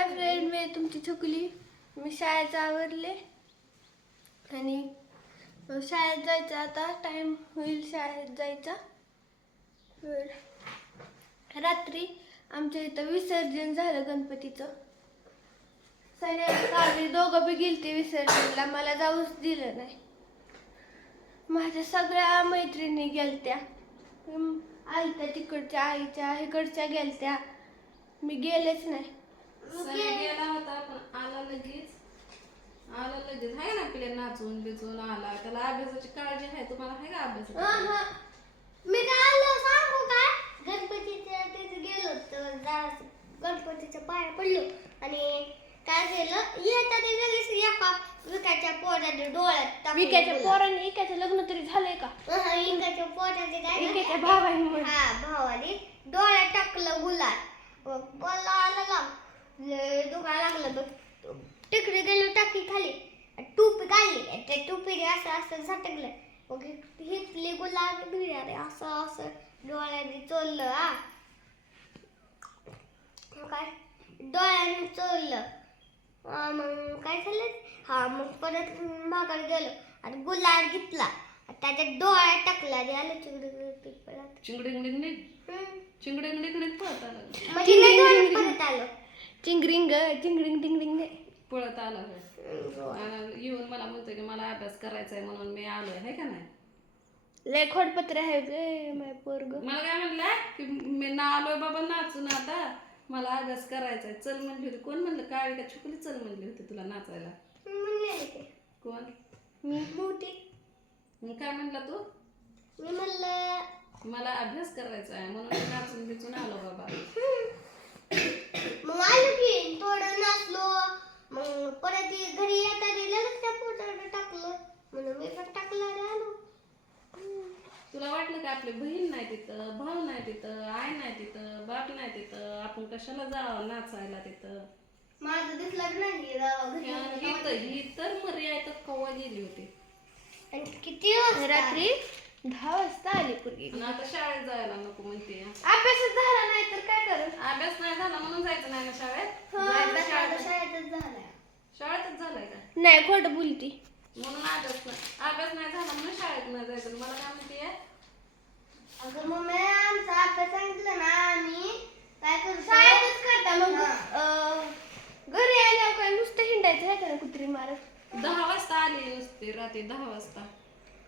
Hi friend मी तुमची छकुली मी शाळेचं आवरले. आणि शाळेत जायचं आता टाईम होईल शाळेत जायचा. रात्री आमच्या इथं विसर्जन झालं गणपतीचं. सगळ्या दोघं बी गेलते विसर्जनला मला जाऊच दिलं नाही. माझ्या सगळ्या मैत्रिणी गेलत्या. आलत्या तिकडच्या आईच्या इकडच्या गेलत्या. मी गेलेच नाही. सनी गेला होता पण आला लगेच. आला लगेच. आहे ना आपल्या नाचून बिचून आला. त्याला अभ्यासाची काळजी आहे. तुम्हाला आहे का अभ्यासाची अहं. मी काय आलो सांगू काय? गणपतीच्या तिथे गेलो तर जा- गणपतीच्या पाया पडलो. आणि काय केलं? येता ते लगेच एका विकाच्या पोराने डोळ्यात टाकून विक्याच्या दिलं. पोराने? इक्याचं लग्न तरी झालंय का? अहं, विकाच्या पोराने काय विक्याच्या? भावाने हा भावाने डोळ्यात टाकलं गुलाल बोलला आला लाग लय दुखा लागलं बघ तिकडे गेलो टाकी खाली. टोपी काढली त्या टोपीने असं असं झटकलं. मग हिपली गुलाब भिडारे असं असं डोळ्याने चोरलं हा. काय? डोळ्याने चोरलं. मग काय झालं? हा मग परत माघार गेलो. आणि गुलाब घेतला. त्याच्यात डोळ्यात टाकला. चिंगडिंग निघ निघ पळत आला म्हणजे परत आलो. चिंगरिंग चिंगरिंग टिंगरिंग पळत आला होय. आणि येऊन मला म्हणतोय की मला अभ्यास करायचा आहे म्हणून मी आलोय आहे का नाही? लय खोडपत्र आहे गे माय पोरग. मला काय म्हणलं की मी ना आलोय बाबा नाचून आता. मला अभ्यास करायचा आहे चल म्हणली होती. कोण म्हणलं? काय का छुकली? चल म्हणली होती तुला नाचायला. कोण? मी मोठी. मग काय म्हणला तू? मी म्हणलं मला अभ्यास करायचा आहे म्हणून मी नाचून बिचून आलो बाबा मग आलो की थोडं नाचलो मग परत ये- घरी येताना लगेच त्या पोटाने टाकलं म्हणून मी पण टाकलं आणि आलो तुला वाटलं का आपली बहीण नाही तिथं भाऊ नाही तिथं आई नाही तिथं बाप नाही तिथं आपण कशाला जावं नाचायला तिथं? माझं दिसलं बी नाही राव घरी. ही तर ही तर मर्यादा कव्वा गेली होती. आणि किती वाजता? रात्री दहा वाजता आली पोरगी आणि आता शाळेत जायला नको म्हणते. अभ्यासच झाला नाही तर काय करत अभ्यास नाही झाला म्हणून जायचं नाही ना शाळेत? हा, जायचं अभ्यास आता शाळेत शाळेतच झालाय शाळेतच झालाय का? नाही खोटं बोलती. म्हणून अभ्यास नाही अभ्यास नाही झाला म्हणून शाळेत नाही जायचं. मला काय म्हणते? अगं मम्मी आमचा अभ्यास सांगितलं ना आम्ही काय करतो शाळेतच करता मग? हा. अं, घरी आल्यावर काय नुसतं हिंडायचं आहे का ना कुत्री मारत? दहा वाजता आली नुसती रात्री दहा वाजता.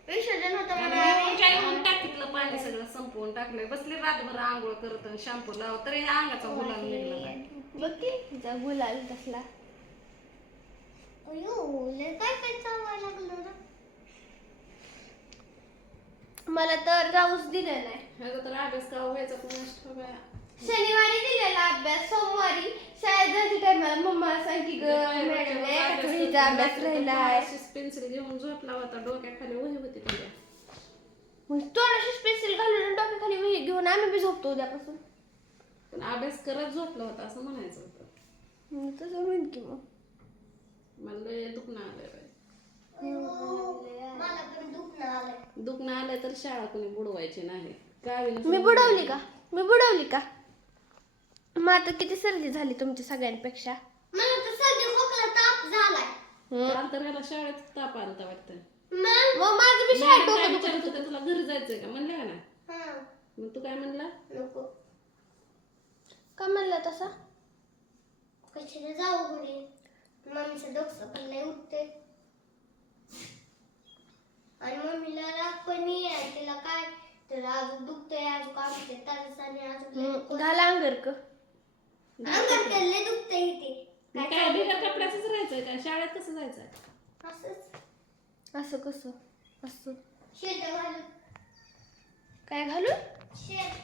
विसर्जन होतं आम्ही- येऊन टाकीतलं पाणी सगळं संपवून टाकलंय. बसली रातभर आंघोळ करत शॅम्पू लाव तरी अंगाचा गुलाल निघला नाही. बघ की तिचा गुलाल तसला अयो लय काय काय चावायला लागलं रे. मला तर जाऊच दिलं नाही ह्याचा तर अभ्यास का व्हायचा ठेवा शनिवारी दिलेला अभ्यास सोमवारी शाळेत जायच्या टायमाला मम्मा सांग की ग अभ्यास राहिलाय पेन्सिल घेऊन झोपला होता डोक्याखाली वही होती तुझ्या मग थोडीशी पेन्सिल घालून डोक्याखाली वही घेऊन आम्ही बी झोपतो उद्यापासून. पण अभ्यास करत झोपला होता असं म्हणायचं होतं. मग तसं म्हण की मग. मला लय दुखणं आलंय दुखणं आलंय तर शाळा कोणी बुडवायची नाही. काय मी बुडवली का? मी बुडवली का? मग आता किती सर्दी झाली तुमच्या सगळ्यांपेक्षा? मला तर सर्दी खोकला ताप झालाय. काल तर ह्याला शाळेत ताप आलता वाटतं. मग? मग माझं बी शाळेत मॅडम काय डोकं विचारत होत्या तुला घरी जायचंय का? म्हणलं का ना. हा. मग तू काय म्हणला? नको. का म्हणलं तसा? कशाला जाऊ घरी? मम्मीचं डोकं पण लय उठते आणि मम्मीला राग पण आहे तिला काय? तिला अजून दुखतंय अजून काम ते तरसाने अजून. घाला अंगर क. अंगात तर लय दुखतंय इथे काय बिगर कपड्याचंच राहायचंय का शाळेत कसं जायचंय? असंच. असं कसं? असं. शेट घालून. काय घालून? शेट.